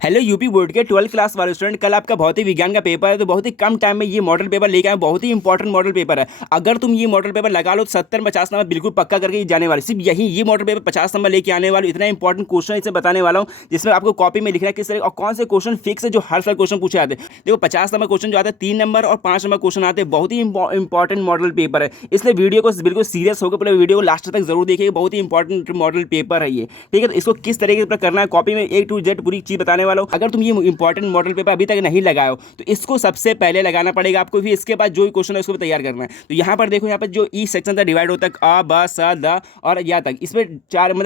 Hello UP board के 12th class वाले student, कल आपका भौतिक विज्ञान का पेपर है। तो बहुत ही कम टाइम में ये मॉडल पेपर लेके आए। बहुत ही इंपॉर्टेंट मॉडल पेपर है। अगर तुम ये मॉडल पेपर लगा लो तो 70-50 नंबर बिल्कुल पक्का करके ही जाने वाले। सिर्फ यही ये मॉडल पेपर 50 नंबर लेके आने वाले। इतना इंपॉर्टेंट क्वेश्चन इसे बताने वाला हूँ जिसमें आपको कॉपी में लिखना है किस तरह और कौन से क्वेश्चन फिक्स है जो हर साल क्वेश्चन पूछे आते हैं। देखो 50 नंबर क्वेश्चन जो आते हैं 3 नंबर और 5 नंबर क्वेश्चन आते हैं। बहुत ही इंपॉर्टेंट मॉडल पेपर है, इसलिए वीडियो को बिल्कुल सीरियस होकर पूरे वीडियो को लास्ट तक जरूर देखिए। बहुत ही इंपॉर्टेंट मॉडल पेपर है ये, ठीक है। तो इसको किस तरीके से करना है, कॉपी में A to Z पूरी चीज बताने वाला हूँ। अगर तुम ये इंपॉर्टेंट मॉडल पेपर अभी तक नहीं लगाए हो तो इसको सबसे पहले लगाना पड़ेगा आपको। फिर इसके बाद जो भी क्वेश्चन है उसको भी तैयार करना है। तो यहाँ पर देखो, यहाँ पर जो ई सेक्शन था डिवाइड होता है अ ब स द और या तक। इसमें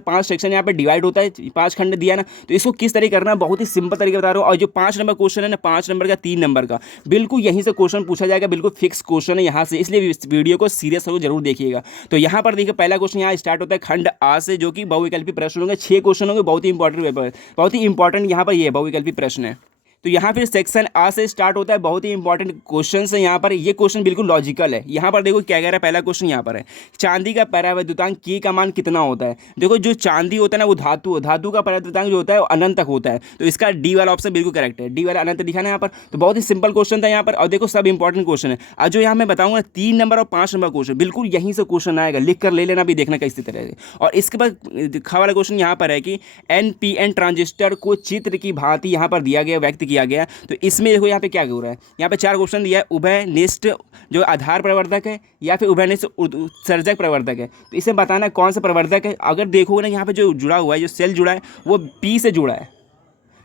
5 सेक्शन यहाँ पर डिवाइड होता है, 5 खंड दिया ना। तो इसको किस तरीके करना है, बहुत ही सिंपल तरीके बता रहा हूँ। और जो 5 नंबर क्वेश्चन है ना, 5 नंबर का 3 नंबर का बिल्कुल यहीं से क्वेश्चन पूछा जाएगा। बिल्कुल फिक्स क्वेश्चन है यहाँ से, इसलिए इस वीडियो को सीरियस होकर जरूर देखिएगा। तो यहाँ पर देखिए पहला क्वेश्चन यहाँ स्टार्ट होता है खंड आ से, जो कि बहुविकल्पी प्रश्न होंगे। 6 क्वेश्चन होंगे। बहुत ही इंपॉर्टेंट पेपर, बहुत ही इंपॉर्टेंट यहाँ पर ये बहुविकल्पी प्रश्न है। तो यहाँ फिर सेक्शन आ से स्टार्ट होता है। बहुत ही इंपॉर्टेंट क्वेश्चन है यहाँ पर। ये क्वेश्चन बिल्कुल लॉजिकल है। यहाँ पर देखो क्या कह रहा है, पहला क्वेश्चन यहाँ पर है चांदी का परावैद्युतांक की का मान कितना होता है। देखो जो चांदी होता है ना वो धातु है, धातु का परावैद्युतांक जो होता है वो अनंत तक होता है। तो इसका डी वाला ऑप्शन बिल्कुल करेक्ट है, डी वाला अनंत लिखा ना यहाँ पर। तो बहुत ही सिंपल क्वेश्चन था यहाँ पर। और देखो सब इंपॉर्टेंट क्वेश्चन है। और जो यहाँ मैं बताऊंगा 3 नंबर और 5 नंबर क्वेश्चन बिल्कुल यहीं से क्वेश्चन आएगा, लिख कर ले लेना भी, देखना किसी तरह से। और इसके बाद खा वाला क्वेश्चन यहाँ पर है कि NPN ट्रांजिस्टर को चित्र की भांति यहाँ पर दिया गया, व्यक्त किया गया। तो इसमें देखो यहाँ पे क्या हो रहा है, यहाँ पे 4 क्वेश्चन दिया है। उभयनिष्ठ जो आधार प्रवर्धक है या फिर उभयनिष्ठ उत्सर्जक प्रवर्धक है। तो इसे बताना कौन सा प्रवर्धक है। अगर देखोगे ना यहाँ पे जो जुड़ा हुआ है, जो सेल जुड़ा है वो P से जुड़ा है।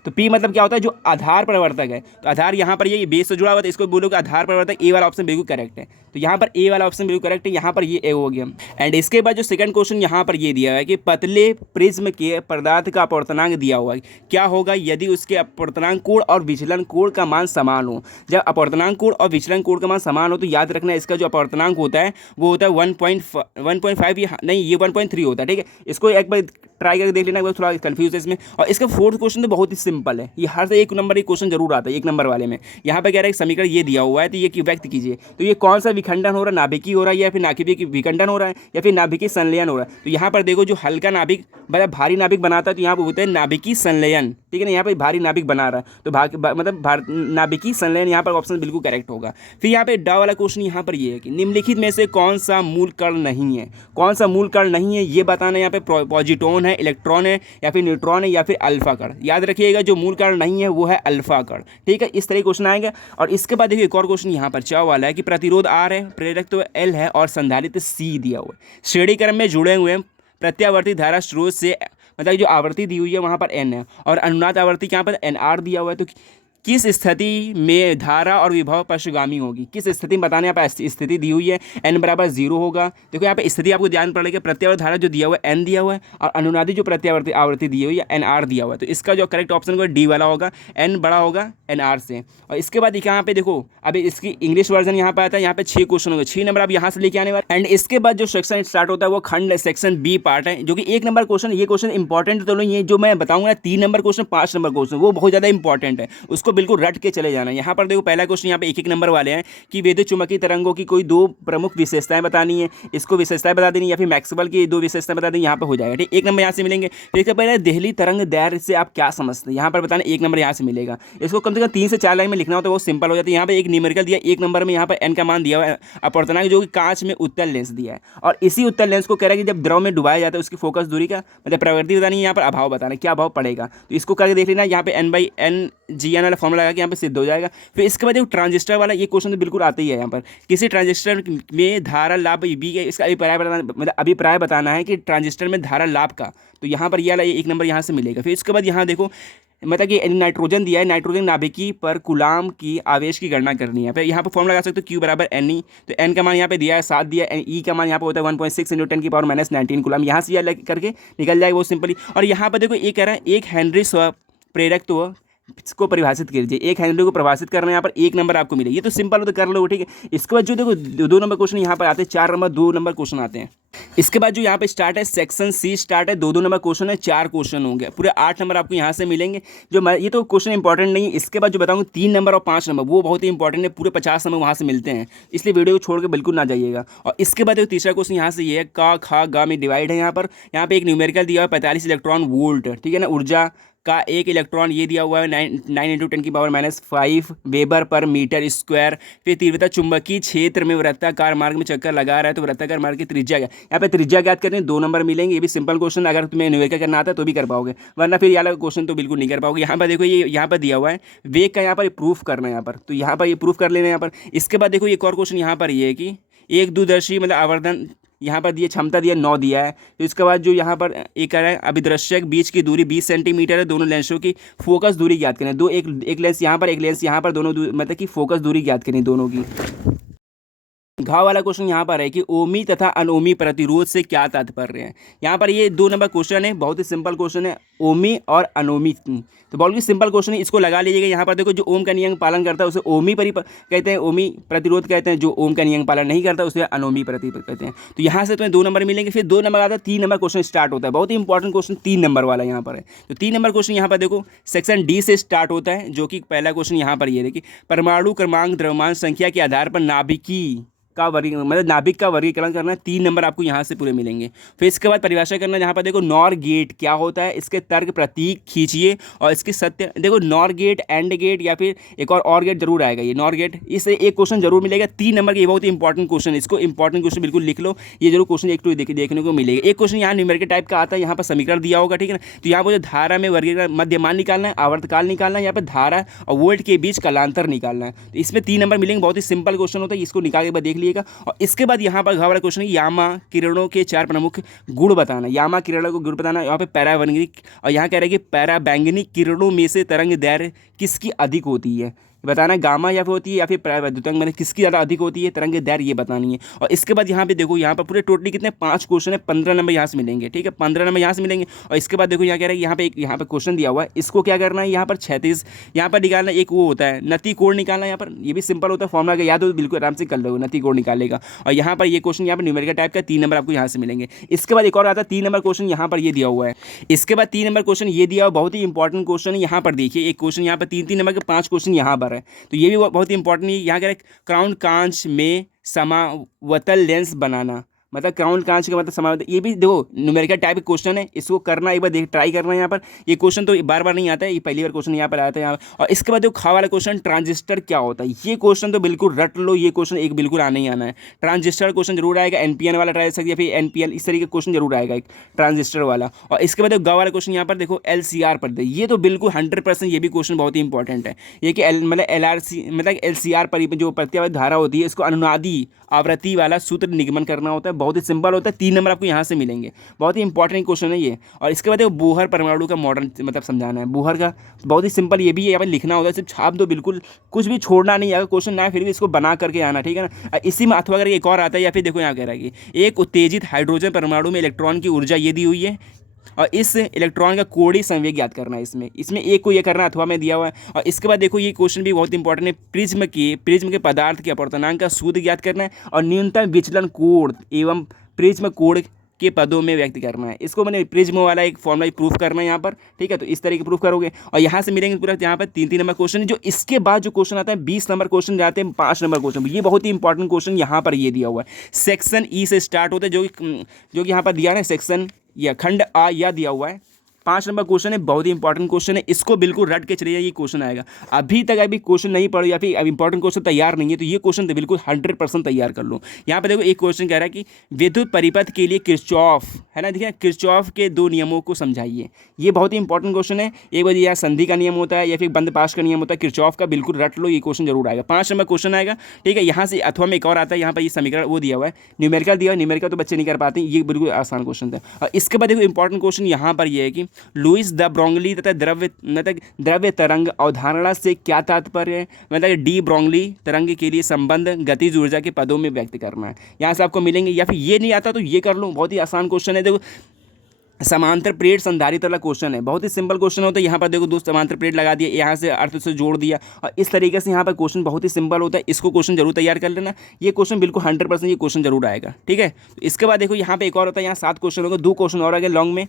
तो P मतलब क्या होता है, जो आधार प्रवर्तक है। तो आधार यहाँ पर ये बेस से जुड़ा हुआ था, इसको बोलोगे आधार प्रवर्तक। ए वाला ऑप्शन बिल्कुल करेक्ट है। तो यहाँ पर ए वाला ऑप्शन बिल्कुल करेक्ट है, यहाँ पर ये ए हो गया। एंड इसके बाद जो सेकंड क्वेश्चन यहाँ पर ये दिया है कि पतले प्रिज्म के पदार्थ का अपवर्तनांक दिया हुआ है, क्या होगा यदि उसके अपवर्तनांक कोण और विचलन कोण का मान समान हो। जब अपवर्तनांक कोण और विचलन कोण का मान समान हो तो याद रखना इसका जो अपवर्तनांक होता है वो होता है 1.5 या नहीं, ये 1.3 होता है, ठीक है। इसको एक बार ट्राई करके देख लेना, थोड़ा कंफ्यूज है इसमें। और इसका फोर्थ क्वेश्चन तो बहुत ही सिंपल है, ये हर से 1 नंबर एक क्वेश्चन जरूर आता है 1 नंबर वाले में। यहाँ पे कह रहा है समीकरण ये दिया हुआ है तो ये कि व्यक्त कीजिए। तो ये कौन सा विखंडन हो रहा है, नाभिकीय हो रहा है या फिर नाभिकीय विखंडन हो रहा है या फिर नाभिकीय संलयन हो रहा है। तो यहाँ पर देखो जो हल्का नाभिक मतलब भारी नाभिक बनाता है तो यहाँ पर होता है नाभिकीय संलयन, ठीक है ना। यहाँ पर भारी नाभिक बना रहा है तो मतलब नाभिकीय संलयन, यहाँ पर ऑप्शन बिल्कुल करेक्ट होगा। फिर यहाँ पे डा वाला क्वेश्चन यहाँ पर ये है कि निम्नलिखित में से कौन सा मूल कण नहीं है। कौन सा मूल कण नहीं है ये बताना। यहाँ पे पॉजिट्रॉन है, इलेक्ट्रॉन है या फिर न्यूट्रॉन है या फिर अल्फा कण। याद रखिएगा जो मूल कण नहीं है वो है अल्फा कण, ठीक है। इस तरह क्वेश्चन आएंगे। और इसके बाद देखिए एक और क्वेश्चन यहाँ पर चाव वाला है कि प्रतिरोध R है, प्रेरक तो L है और संधारित्र C दिया हुआ है। श्रेणी क्रम में जुड़े हुए प्रत्यावर्ती धारा स्रोत से मतलब जो आवृत्ति दी हुई है वहाँ पर N है और अनुनाद आवृत्ति यहाँ पर NR दिया हुआ है। तो किस स्थिति में धारा और विभव पश्चगामी होगी, किस स्थिति में बताने। यहाँ पर स्थिति दी हुई है n बराबर 0 होगा। देखो यहाँ पे स्थिति आपको ध्यान पड़ेगा, प्रत्यावर्ती धारा जो दिया हुआ है n दिया हुआ है और अनुनादी जो प्रत्यावर्ती आवृत्ति दी हुई है NR दिया हुआ है। तो इसका जो करेक्ट ऑप्शन होगा D वाला होगा, n बड़ा होगा NR से। और इसके बाद यहाँ पे देखो अभी इसकी इंग्लिश वर्जन यहाँ पे आता है। यहाँ पे 6 क्वेश्चन होंगे, 6 नंबर आप यहाँ से लेके आने वाले। एंड इसके बाद जो सेक्शन स्टार्ट होता है वो खंड सेक्शन B पार्ट है, जो कि 1 नंबर क्वेश्चन। ये क्वेश्चन इंपॉर्टेंट तो नहीं, ये जो मैं बताऊंगा 3 नंबर क्वेश्चन 5 नंबर क्वेश्चन वो बहुत ज़्यादा इंपॉर्टेंट है, उसको बिल्कुल रट के चले जाना। यहाँ पर देखो पहला क्वेश्चन यहाँ पे 1-1 नंबर वाले हैं कि विद्युत चुम्बकीय तरंगों की कोई 2 प्रमुख विशेषताएं बतानी है, इसको विशेषताएं बता देनी या फिर मैक्सवेल की 2 विशेषताएं बता देनी। यहाँ पे हो जाएगा, ठीक। 1 नंबर यहाँ से मिलेंगे। फिर इसके पहले देहली तरंग दैर्ध्य से आप क्या समझते हैं, यहाँ पर बताना 1 नंबर यहाँ से मिलेगा। इसको कम से कम 3 से 4 लाइन में लिखना होता है, वो सिंपल हो जाता है। यहाँ पे एक न्यूमेरिकल दिया 1 नंबर में, यहाँ पर n का मान दिया हुआ है। अपवर्तनांक जो कि कांच में उत्तल लेंस दिया है और इसी उत्तल लेंस को कह रहा है कि जब द्रव में डुबाया जाता है उसकी फोकस दूरी का मतलब प्रवृत्ति बतानी है, यहाँ पर अभाव बताना क्या अभाव पड़ेगा। तो इसको करके देख लेना। यहाँ पे n/n(GN) वाला फॉर्मूला लगा के यहाँ पे सिद्ध हो जाएगा। फिर इसके बाद ट्रांजिस्टर वाला ये क्वेश्चन तो बिल्कुल आता ही है। यहाँ पर किसी ट्रांजिस्टर में धारा लाभ B का इसका अभिप्राय बताना, मतलब अभिप्राय बताना है कि ट्रांजिस्टर में धारा लाभ का। तो यहाँ पर यह 1 नंबर यहाँ से मिलेगा। फिर इसके बाद यहाँ देखो मतलब कि नाइट्रोजन दिया है, नाइट्रोजन नाभिकी पर कूलाम की आवेश की गणना करनी है। फिर यहाँ पर फॉर्म लगा सकते हो Q बराबर NE। तो N का मान यहाँ पे दिया है 7 दिया है, E का मान यहाँ पे होता है 1.6 × 10⁻19 कूलाम। यहाँ से यह करके निकल जाएगा वो सिंपली। और यहाँ पर देखो ये कह रहा है 1 हेनरी स्व प्रेरकत्व इसको परिभाषित कीजिए। 1 हेनरी को परिभाषित करना है, यहाँ पर 1 नंबर आपको मिलेगा। ये तो सिंपल हो तो कर लो, ठीक है। इसके बाद जो देखो 2 नंबर क्वेश्चन यहाँ पर आते हैं, 4 नंबर 2 नंबर क्वेश्चन आते हैं। इसके बाद जो यहाँ पे स्टार्ट है सेक्शन C स्टार्ट है, 2 नंबर क्वेश्चन है, 4 क्वेश्चन होंगे, पूरे 8 नंबर आपको यहाँ से मिलेंगे। जो ये तो क्वेश्चन इंपॉर्टेंट नहीं है। इसके बाद जो बताऊँगा 3 नंबर और 5 नंबर वो बहुत ही इंपॉर्टेंट है, पूरे 50 नंबर वहाँ से मिलते हैं, इसलिए वीडियो को छोड़ के बिल्कुल ना जाइएगा। और इसके बाद जो तीसरा क्वेश्चन यहाँ से ये है क ख ग में डिवाइड है। यहाँ पे एक न्यूमेरिकल दिया है 45 इलेक्ट्रॉन वोल्ट, ठीक है ना, ऊर्जा का एक इलेक्ट्रॉन ये दिया हुआ है 9 × 10⁻⁵ वेबर पर मीटर स्क्वायर। फिर तीव्रता चुंबकीय क्षेत्र में वृत्ताकार मार्ग में चक्कर लगा रहा है, तो वृत्ताकार मार्ग की त्रिज्या क्या, यहाँ पे त्रिज्या ज्ञात करते हैं, 2 नंबर मिलेंगे। ये भी सिंपल क्वेश्चन, अगर तुम्हें न्यूमेरिकल करना आता है तो भी कर पाओगे, वरना फिर ये क्वेश्चन तो बिल्कुल नहीं कर पाओगे। यहाँ पर देखो ये यहाँ पर दिया हुआ है वेग का, यहाँ पर प्रूफ करना है यहाँ पर, तो यहाँ पर ये प्रूफ कर लेना यहाँ पर। इसके बाद देखो एक और क्वेश्चन यहाँ पर ये है कि एक दूरदर्शी मतलब आवर्धन यहाँ पर दिया, क्षमता दिया 9 दिया है। तो इसके बाद जो यहाँ पर एक कह रहा है अभिदृश्यक बीच की दूरी 20 सेंटीमीटर है, दोनों लेंसों की फोकस दूरी ज्ञात करें। दो एक लेंस यहाँ पर, एक लेंस यहाँ पर, दोनों मतलब कि फोकस दूरी ज्ञात करें दोनों की। घाव वाला क्वेश्चन यहाँ पर है कि ओमी तथा अनोमी प्रतिरोध से क्या तात्पर्य है। यहाँ पर ये 2 नंबर क्वेश्चन है, बहुत ही सिंपल क्वेश्चन है, ओमी और अनोमी। तो बहुत ही सिंपल क्वेश्चन है, इसको लगा लीजिएगा। यहाँ पर देखो जो ओम का नियम पालन करता है उसे ओमी कहते हैं, ओमी प्रतिरोध कहते हैं। जो ओम का नियम पालन नहीं करता उसे अनोमी प्रतिरोध कहते हैं। तो यहाँ से तुम्हें 2 नंबर मिलेंगे। फिर 2 नंबर आता है, 3 नंबर क्वेश्चन स्टार्ट होता है, बहुत ही इंपॉर्टेंट क्वेश्चन 3 नंबर वाला यहाँ पर है। तो 3 नंबर क्वेश्चन यहाँ पर देखो सेक्शन डी से स्टार्ट होता है, जो कि पहला क्वेश्चन यहाँ पर ये देखिए, परमाणु क्रमांक द्रव्यमान संख्या के आधार पर नाभिकी का मतलब नाभिक का वर्गीकरण करना है। 3 नंबर आपको यहाँ से पूरे मिलेंगे। फिर इसके बाद परिभाषा करना, जहाँ पर देखो नॉर गेट क्या होता है, इसके तर्क प्रतीक खींचिए और इसके सत्य देखो, नॉर गेट, एंड गेट या फिर एक और गेट जरूर आएगा। ये नॉर गेट, इससे एक क्वेश्चन जरूर मिलेगा 3 नंबर का। ये बहुत ही इंपॉर्टेंट क्वेश्चन है, इसको इंपॉर्टेंट क्वेश्चन बिल्कुल लिख लो, ये जरूर क्वेश्चन एक तो देखने को मिलेगा। एक क्वेश्चन यहाँ न्यूमेरिकल टाइप का आता है, यहाँ पर समीकरण दिया होगा, ठीक है ना। तो यहाँ पर जो धारा में वर्गीकरण मध्यमान निकालना है, आवर्तकाल निकालना है, यहाँ पर धारा और वोल्ट के बीच कालांतर निकालना है। तो इसमें 3 नंबर मिलेंगे, बहुत ही सिंपल क्वेश्चन होता है, इसको निकाल के बाद देख लीजिएगा। और इसके बाद यहाँ पर घाव वाला क्वेश्चन है, यामा किरणों के 4 प्रमुख गुण बताना। यामा किरणों को गुण बताना, यहाँ पे पैराबैंगनी, और यहाँ कह रहे हैं कि पैराबैंगनी किरणों में से तरंग दैर्घ्य किसकी अधिक होती है बताना, गामा या फिर होती है या फिर परावैद्युतंग, मतलब किसकी ज़्यादा अधिक होती है, तरंग दैर्घ्य ये बतानी है। और इसके बाद यहाँ पे देखो, यहाँ पर पूरे टोटली कितने 5 क्वेश्चन है, 15 नंबर यहाँ से मिलेंगे, ठीक है, 15 नंबर यहाँ से मिलेंगे। और इसके बाद देखो यहाँ कह रहे हैं, यहाँ पे क्वेश्चन दिया हुआ है, इसको क्या करना है, यहाँ पर 36 यहाँ पर निकालना, एक वो होता है नति कोण निकालना, यहाँ पर ये भी सिंपल होता है, फॉर्मुला का याद हो बिल्कुल आराम से कर लो, नति कोण निकालेगा। और यहाँ पर ये क्वेश्चन यहाँ पर न्यूमेरिकल टाइप का 3 नंबर आपको यहाँ से मिलेंगे। इसके बाद एक और आता है 3 नंबर क्वेश्चन, यहाँ पर ये दिया हुआ है। इसके बाद 3 नंबर क्वेश्चन ये दिया हुआ, बहुत ही इंपॉर्टेंट क्वेश्चन है। यहाँ पर देखिए एक क्वेश्चन यहाँ पर 3 नंबर के 5 क्वेश्चन यहाँ पर है, तो ये भी बहुत ही इंपॉर्टेंट है। यहाँ कह रहे क्राउन कांच में समावतल लेंस बनाना, मतलब क्राउन कांच का मतलब समावतल, ये भी देखो न्यूमेरिकल टाइप क्वेश्चन है, इसको करना एक बार ट्राई करना है। यहाँ पर ये क्वेश्चन तो बार बार नहीं आता है, ये पहली बार क्वेश्चन यहाँ पर आता है यहाँ पर। और इसके बाद देखो खा वाला क्वेश्चन, ट्रांजिस्टर क्या होता है, ये क्वेश्चन तो बिल्कुल रट लो, ये क्वेश्चन एक बिल्कुल आना ही आना है। ट्रांजिस्टर क्वेश्चन जरूर आएगा, एनपीएन वाला ट्राई सकती है, फिर एनपीएल, इस तरीके का क्वेश्चन जरूर आएगा एक ट्रांजिस्टर वाला। और इसके बाद गा वाला क्वेश्चन यहाँ पर देखो एलसीआर पर, ये तो बिल्कुल 100% ये भी क्वेश्चन बहुत ही इंपॉर्टेंट है। ये कि मतलब एलआरसी मतलब एलसीआर पर जो प्रत्यावर्ती धारा होती है, इसको अनुनादी आवृत्ति वाला सूत्र निगमन करना होता है, बहुत ही सिंपल होता है। 3 नंबर आपको यहाँ से मिलेंगे, बहुत ही इंपॉर्टेंट क्वेश्चन है ये। और इसके बाद बोहर परमाणु का मॉडर्न मतलब समझाना है, बोहर का बहुत ही सिंपल, ये भी यहाँ पर लिखना होता है, सिर्फ छाप दो, बिल्कुल कुछ भी छोड़ना नहीं। अगर क्वेश्चन ना है फिर भी इसको बना करके आना, ठीक है ना। इसी में अथवा करके एक और आता है, या फिर देखो यहाँ कह रहा है कि एक उत्तेजित हाइड्रोजन परमाणु में इलेक्ट्रॉन की ऊर्जा ये दी हुई है और इस इलेक्ट्रॉन का कोणीय संवेग ज्ञात करना है। इसमें एक को ये करना है, अथवा में दिया हुआ है। और इसके बाद देखो ये क्वेश्चन भी बहुत इंपॉर्टेंट है, प्रिज्म के पदार्थ के अपवर्तनांक का सूत्र ज्ञात करना है और न्यूनतम विचलन कोण एवं प्रिज्म कोण के पदों में व्यक्त करना है। इसको मैंने प्रिज्म वाला एक फॉर्मूला प्रूफ करना है यहाँ पर, ठीक है। तो इस तरीके प्रूफ करोगे और यहाँ से मिलेंगे पूरा यहाँ पर 3 नंबर क्वेश्चन। जो इसके बाद जो क्वेश्चन आता है 20 नंबर क्वेश्चन जाते हैं, 5 नंबर क्वेश्चन, ये बहुत ही इंपॉर्टेंट क्वेश्चन यहाँ पर ये दिया हुआ है। सेक्शन ई से स्टार्ट होता है, जो कि यहाँ पर दिया है सेक्शन या खंड आ या दिया हुआ है। 5 नंबर क्वेश्चन है, बहुत ही इंपॉर्टेंट क्वेश्चन है, इसको बिल्कुल रट के चलिए, ये क्वेश्चन आएगा। अभी तक अभी क्वेश्चन नहीं पढ़ो या फिर इंपॉर्टेंट क्वेश्चन तैयार नहीं है, तो ये क्वेश्चन तो बिल्कुल 100% तैयार कर लो। यहाँ पे देखो एक क्वेश्चन कह रहा है कि विद्युत परिपथ के लिए किरचॉफ, है ना, देखिए किरचॉफ के 2 नियमों को समझाइए। ये बहुत ही इंपॉर्टेंट क्वेश्चन है। एक बार यहाँ संधि का नियम होता है या फिर बंद पाश का नियम होता है, किरचॉफ का बिल्कुल रट लो, ये क्वेश्चन जरूर आएगा। 5 नंबर क्वेश्चन आएगा, ठीक है। यहाँ से अथवा में एक और आता है, यहाँ पर ये समीकरण वो दिया हुआ है, न्यूमेरिकल दिया हुआ, न्यूमेरिकल तो बच्चे नहीं कर पाते, ये बिल्कुल आसान क्वेश्चन था। और इसके बाद देखो इंपॉर्टेंट क्वेश्चन यहाँ पर ये है कि लुईस द ब्रोंगली तथा द्रव्य तरंग अवधारणा से क्या तात्पर्य है, मतलब डी ब्रोंगली तरंग के लिए संबंध गतिज ऊर्जा के पदों में व्यक्त करना है। यहाँ से आपको मिलेंगे, या फिर ये नहीं आता तो ये कर लो, बहुत ही आसान क्वेश्चन है। देखो समांतर प्लेट संधारित्र वाला क्वेश्चन है, बहुत ही सिंपल क्वेश्चन होता है। यहाँ पर देखो 2 समांतर प्लेट लगा दिए, यहाँ से अर्थ से जोड़ दिया और इस तरीके से यहाँ पर क्वेश्चन बहुत ही सिंपल होता है। इसको क्वेश्चन जरूर तैयार कर लेना, ये क्वेश्चन बिल्कुल 100% ये क्वेश्चन जरूर आएगा, ठीक है। तो इसके बाद देखो यहाँ पे एक और होता है, यहाँ 7 क्वेश्चन होगा, 2 क्वेश्चन और आगे लॉन्ग में,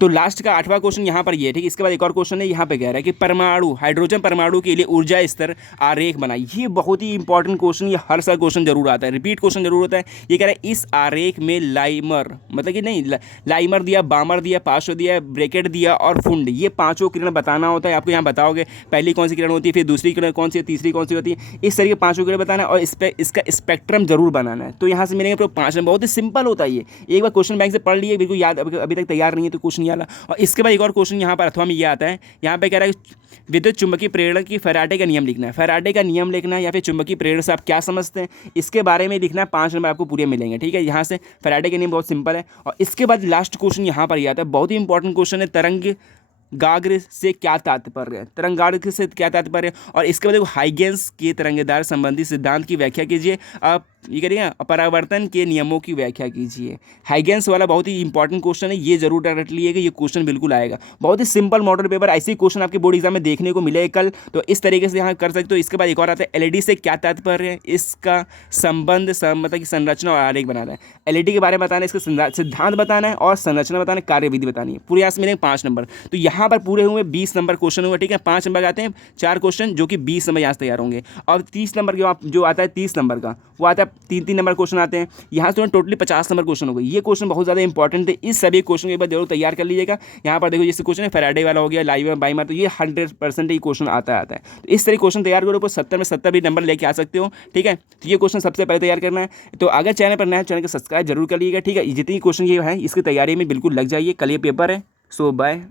तो लास्ट का 8वां क्वेश्चन यहाँ पर ये है, ठीक है। इसके बाद एक और क्वेश्चन है, यहाँ पे कह रहा है कि परमाणु हाइड्रोजन परमाणु के लिए ऊर्जा स्तर आरेख बनाई। ये बहुत ही इंपॉर्टेंट क्वेश्चन, ये हर साल क्वेश्चन जरूर आता है, रिपीट क्वेश्चन जरूर होता है। ये कह रहा है इस आरेख में लाइमर, मतलब कि नहीं, लाइमर दिया, बामर दिया, पार्श्व दिया, ब्रैकेट दिया और फुंड, ये पांचों किरण बताना होता है आपको। यहाँ बताओगे पहली कौन सी किरण होती है, फिर दूसरी किरण कौन सी है, तीसरी कौन सी होती है, इस तरीके पांचों किरण बताना है और इस पर इसका स्पेक्ट्रम जरूर बनाना है। तो यहाँ से मिलेंगे 5 नंबर। बहुत ही सिंपल होता है ये, एक बार क्वेश्चन बैंक से पढ़ लिए, बिल्कुल याद अभी तक तैयार नहीं है तो कुछ नहीं आला। और इसके बाद एक और क्वेश्चन यहाँ पर अथवा में ये आता है, यहाँ पे कह रहा है विद्युत चुंबकीय प्रेरण की फैराडे का नियम लिखना है। फैराडे का नियम लिखना है या फिर चुंबकीय प्रेरण से आप क्या समझते हैं, इसके बारे में लिखना है। 5 नंबर आपको पूरे मिलेंगे, ठीक है। यहाँ से फैराडे का नियम बहुत सिंपल है। और इसके बाद लास्ट क्वेश्चन यहाँ पर ये आता है, बहुत ही इंपॉर्टेंट क्वेश्चन है, तरंग गाग्र से क्या तात्पर्य है, तरंगाग्र से क्या तात्पर्य है। और इसके बाद हाइगेंस के तरंगेदार संबंधी सिद्धांत की व्याख्या कीजिए। आप ये करिए, परावर्तन के नियमों की व्याख्या कीजिए। हाइगेंस वाला बहुत ही इंपॉर्टेंट क्वेश्चन है, ये जरूर रट लीजिएगा, ये क्वेश्चन बिल्कुल आएगा। बहुत ही सिंपल मॉडल पेपर, ऐसे ही क्वेश्चन आपके बोर्ड एग्जाम में देखने को मिलेगा कल, तो इस तरीके से यहाँ कर सकते हो। इसके बाद एक और आता है एलईडी से क्या तात्पर्य है, इसका संबंध मतलब कि संरचना और आरेख बनाना है। एलईडी के बारे में बताना है, इसका सिद्धांत बताना है और संरचना बताना है, कार्यविधि बतानी है। पूरे यहाँ से मिलेंगे 5 नंबर। तो यहाँ पर पूरे हुए 20 नंबर क्वेश्चन हुए, ठीक है। 5 नंबर आते हैं 4 क्वेश्चन, जो कि 20 नंबर यहाँ से तैयार होंगे। और 30 नंबर के जो आता है 30 नंबर का, वो आता है 3-3 नंबर क्वेश्चन आते हैं। यहाँ से टोटली 50 नंबर क्वेश्चन हो गए। ये क्वेश्चन बहुत ज़्यादा इंपॉर्टेंट है, इस सभी क्वेश्चन के बाद जरूर तैयार कर लीजिएगा। यहाँ पर देखो जैसे क्वेश्चन है फैराडे वाला हो गया, लाइमर बाइमर, तो ये 100% ही क्वेश्चन आता है। तो इस तरह क्वेश्चन तैयार करो, 70 में 70 भी नंबर लेके आ सकते हो, ठीक है। तो ये क्वेश्चन सबसे पहले तैयार करना है। तो अगर चैनल पर नया है, चैनल को सब्सक्राइब जरूर कर लीजिएगा, ठीक है। जितनी क्वेश्चन ये है इसकी तैयारी में बिल्कुल लग जाइए, कल ये पेपर है। सो बाय।